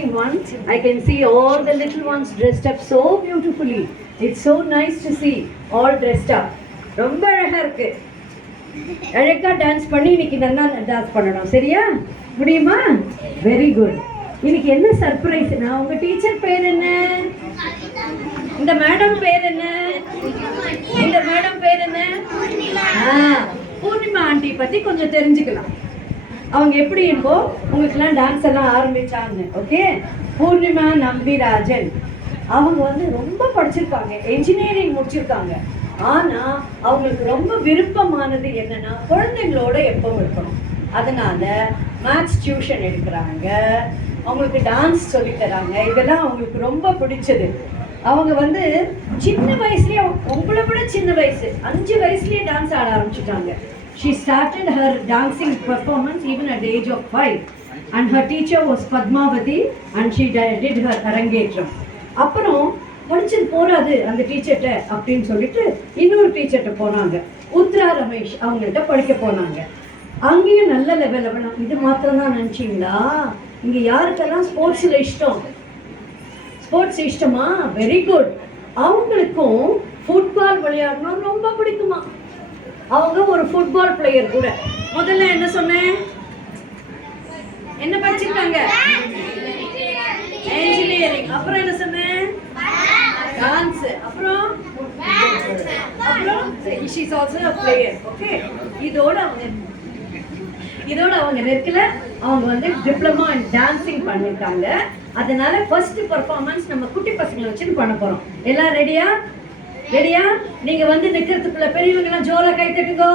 One, I can see all the little ones dressed up so beautifully. It's so nice to see all dressed up. ரொம்ப அழகா இருக்கு. அழகா dance பண்ணி இன்னைக்கு நல்லா டான்ஸ் பண்ணணும். சரியா? முடியுமா? Very good. இன்னைக்கு என்ன சர்ப்ரைஸ்னா உங்க டீச்சர் பேர் என்ன? இந்த மேடம் பேர் என்ன? இந்த மேடம் பேர் என்ன? பூர்ணிமா ஆண்டி பத்தி கொஞ்சம் தெரிஞ்சுக்கலாம். அவங்க எப்படி இப்போ உங்களுக்குலாம் டான்ஸ் எல்லாம் ஆரம்பிச்சாங்க. ஓகே, பூர்ணிமா நம்பிராஜன் அவங்க வந்து ரொம்ப படிச்சிருக்காங்க, என்ஜினியரிங் முடிச்சிருக்காங்க. ஆனா அவங்களுக்கு ரொம்ப விருப்பமானது என்னன்னா குழந்தைங்களோட எப்பவும் இருக்கணும். அதனால மேத்ஸ் டியூஷன் எடுக்கிறாங்க, அவங்களுக்கு டான்ஸ் சொல்லி தராங்க. இதெல்லாம் அவங்களுக்கு ரொம்ப பிடிச்சது. அவங்க வந்து சின்ன வயசுலயே, உங்களை விட சின்ன வயசு 5 வயசுலயே டான்ஸ் ஆட ஆரம்பிச்சுட்டாங்க. She started her dancing performance even at the age of 5, and her teacher was Padmavati, and she did her arangetram. அப்புறம் படிச்சது போறாது அந்த டீச்சர்கிட்ட அப்படின்னு சொல்லிட்டு இன்னொரு டீச்சர்கிட்ட போனாங்க, உத்ரா ரமேஷ் அவங்கள்ட்ட படிக்க போனாங்க. அங்கேயும் நல்ல லெவலில். இது மாத்திரம் தான் நினச்சிங்களா? இங்கே யாருக்கெல்லாம் ஸ்போர்ட்ஸில் இஷ்டம்? ஸ்போர்ட்ஸ் இஷ்டமா? Very good. அவங்களுக்கும் ஃபுட்பால் விளையாடணும் ரொம்ப பிடிக்குமா. அவங்க ஒரு ஃபுட்பால் பிளேயர் கூட. முதல்ல என்ன சொன்னேன்? என்ன படிச்சிருக்காங்க? என்ஜினியரிங். அப்புறம் என்ன சொன்னேன்? டான்ஸ். அப்புறம் she is also a player. Okay, இதோட அவங்க நிற்கல. அவங்க வந்து டிப்ளமா இன் டான்சிங் பண்ணிருக்காங்க. அதனால ஃபர்ஸ்ட் பெர்ஃபார்மன்ஸ் நம்ம குட்டி பசங்களை வச்சு பண்ண போறோம். எல்லாம் ரெடியா? ரெடியா? நீங்க வந்து நிக்கிறதுக்குள்ள பெரியவங்க எல்லாம் ஜோரா கை தட்டுங்க.